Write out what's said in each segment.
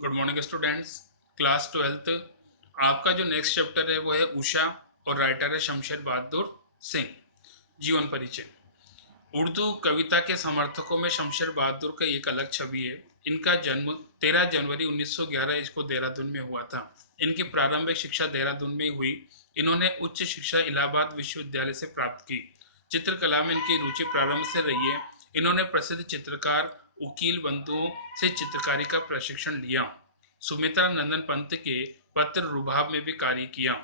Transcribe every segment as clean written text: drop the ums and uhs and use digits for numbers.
Good morning students. Class 12th। आपका जो next chapter है वो है उषा और राइटर है शमशेर बहादुर सिंह। जीवन परिचय। उर्दू कविता के समर्थकों में शमशेर बहादुर का एक अलग छवि है। इनका जन्म 13 जनवरी 1911 को देहरादून में हुआ था। इनकी प्रारंभिक शिक्षा देहरादून में हुई। इन्होंने उच्च शिक्षा इलाहाबाद विश्वविद्यालय से प्राप्त की। चित्रकला में इनकी रुचि प्रारंभ से रही है। इन्होंने प्रसिद्ध चित्रकार उकील बंधुओं से चित्रकारी का प्रशिक्षण लिया। सुमित्रा नंदन पंत के पत्र रुबाब में भी कार्य किया।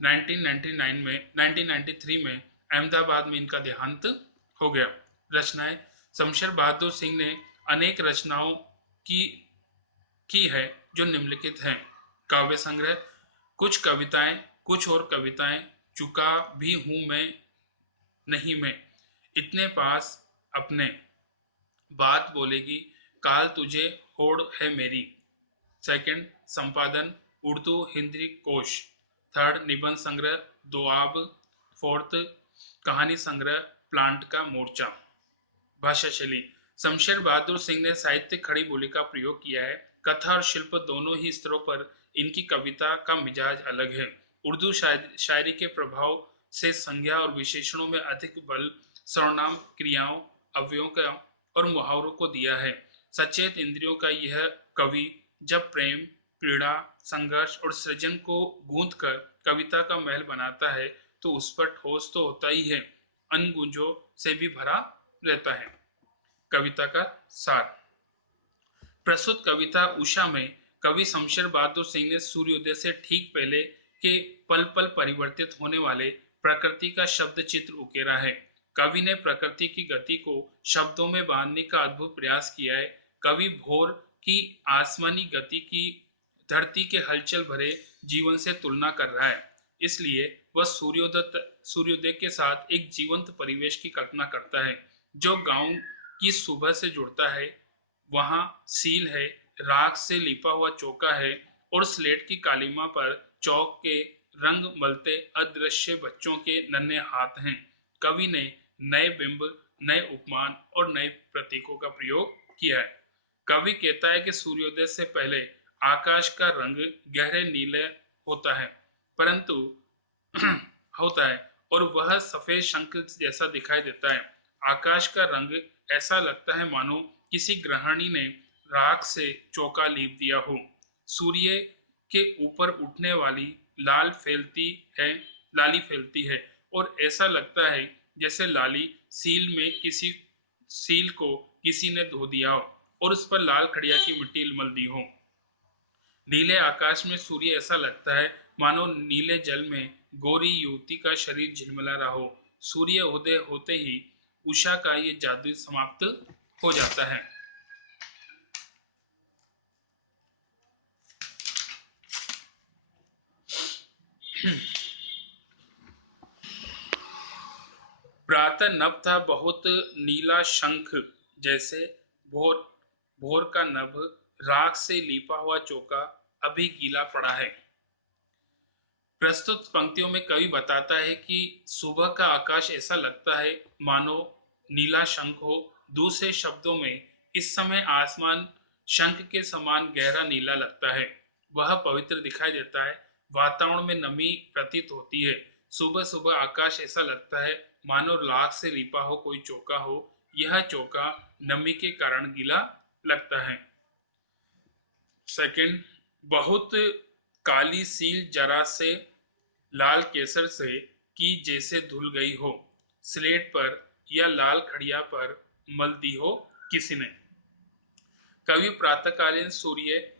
1993 में अहमदाबाद में इनका देहांत हो गया। रचनाएं। शमशेर बहादुर सिंह ने अनेक रचनाओं की की है जो निम्नलिखित हैं। काव्य संग्रह, कुछ कविताएं, कुछ और कविताएं, चुका भी हूं मैं, नहीं मैं, इतने पास अपने, बात बोलेगी, काल तुझे होड़ है मेरी। सेकंड, संपादन उर्दू हिंदी कोश। थर्ड, निबंध संग्रह दोआब। फोर्थ, कहानी संग्रह प्लांट का मोर्चा। भाषा शैली। शमशेर बहादुर सिंह ने साहित्य खड़ी बोली का प्रयोग किया है। कथा और शिल्प दोनों ही स्तरों पर इनकी कविता का मिजाज अलग है। उर्दू शायरी के प्रभाव से संज्ञा और विशेषणों में अधिक बल सर्वनाम, क्रियाओं, अव्ययों का और मुहावरों को दिया है। सचेत इंद्रियों का यह कवि जब प्रेम, पीड़ा, संघर्ष और सृजन को गूंथ कर कविता का महल बनाता है तो उस पर ठोस तो होता ही है, अनगुंजों से भी भरा रहता है। कविता का सार। प्रस्तुत कविता उषा में कवि शमशेर बहादुर सिंह ने सूर्योदय से ठीक पहले के पल पल परिवर्तित होने वाले प्रकृति का शब्द चित्र उकेरा है। कवि ने प्रकृति की गति को शब्दों में बांधने का अद्भुत प्रयास किया है। कवि भोर की आसमानी गति की धरती के हलचल भरे जीवन से तुलना कर रहा है। इसलिए वह सूर्योदय के साथ एक जीवंत परिवेश की कल्पना करता है जो गांव की सुबह से जुड़ता है। वहां सील है, राख से लिपा हुआ चौका है और स्लेट की कालीमा पर चौक के रंग मलते अदृश्य बच्चों के नन्हे हाथ हैं। कवि ने नए बिंब, नए उपमान और नए प्रतीकों का प्रयोग किया है। कवि कहता है कि सूर्योदय से पहले आकाश का रंग गहरे नीले होता है, परंतु होता है और वह सफेद शंख जैसा दिखाई देता है। आकाश का रंग ऐसा लगता है मानो किसी गृहिणी ने राख से चौका लीप दिया हो। सूर्य के ऊपर उठने वाली लाली फैलती है और ऐसा लगता है जैसे लाली सील को किसी ने धो दिया हो और उस पर लाल खड़िया की मिट्टी मल दी हो। नीले आकाश में सूर्य ऐसा लगता है मानो नीले जल में गोरी युवती का शरीर झिलमिला रहा हो। सूर्य उदय होते ही उषा का ये जादू समाप्त हो जाता है। प्रातः नभ था बहुत नीला शंख जैसे, भोर भोर का नभ, राख से लीपा हुआ चौका अभी गीला पड़ा है। प्रस्तुत पंक्तियों में कवि बताता है कि सुबह का आकाश ऐसा लगता है मानो नीला शंख हो। दूसरे शब्दों में इस समय आसमान शंख के समान गहरा नीला लगता है। वह पवित्र दिखाई देता है। वातावरण में नमी प्रतीत होती है। सुबह सुबह आकाश ऐसा लगता है मानो लाख से लिपा हो कोई चौका हो। यह चौका नमी के कारण गीला लगता है। सेकंड, बहुत काली सील जरा से लाल केसर से की जैसे धुल गई हो, स्लेट पर या लाल खड़िया पर मल दी हो किसी ने। कवि प्रातःकालीन सूर्य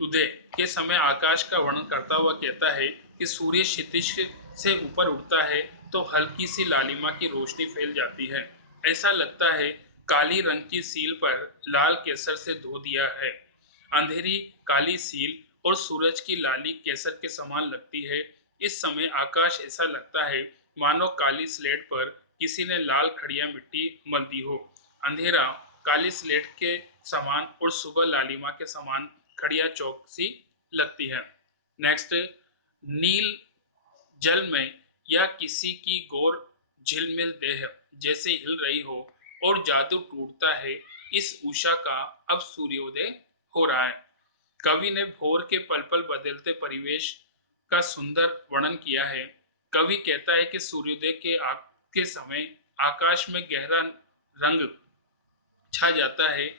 उदय के समय आकाश का वर्णन करता हुआ कहता है कि सूर्य क्षितिज से ऊपर उठता है तो हल्की सी लालिमा की रोशनी फैल जाती है। ऐसा लगता है काली रंग की सील पर लाल केसर से धो दिया है। अंधेरी काली सील और सूरज की लाली केसर के समान लगती है। इस समय आकाश ऐसा लगता है मानो काली स्लेट पर किसी ने लाल खड़िया मिट्टी मल दी हो। अंधेरा काली स्लेट के समान और सुबह लालिमा के समान खड़िया चौक सी लगती है। नेक्स्ट, नील जल में या किसी की गौर झिलमिल देह जैसे हिल रही हो और जादू टूटता है। इस उषा का अब सूर्योदय हो रहा है। कवि ने भोर के पल पल बदलते परिवेश का सुंदर वर्णन किया है। कवि कहता है कि सूर्योदय के समय आकाश में गहरा रंग छा जाता है,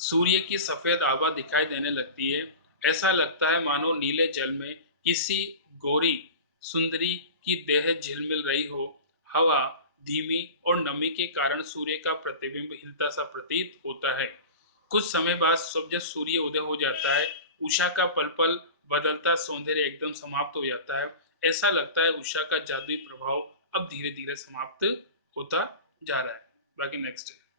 सूर्य की सफेद आभा दिखाई देने लगती है। ऐसा लगता है मानो नीले जल में किसी गोरी सुंदरी की देह झिलमिल रही हो। हवा धीमी और नमी के कारण सूर्य का प्रतिबिंब हिलता सा प्रतीत होता है। कुछ समय बाद जब सूर्य उदय हो जाता है, उषा का पल पल बदलता सौंदर्य एकदम समाप्त हो जाता है। ऐसा लगता है उषा का जादुई प्रभाव अब धीरे धीरे समाप्त होता जा रहा है। बाकी नेक्स्ट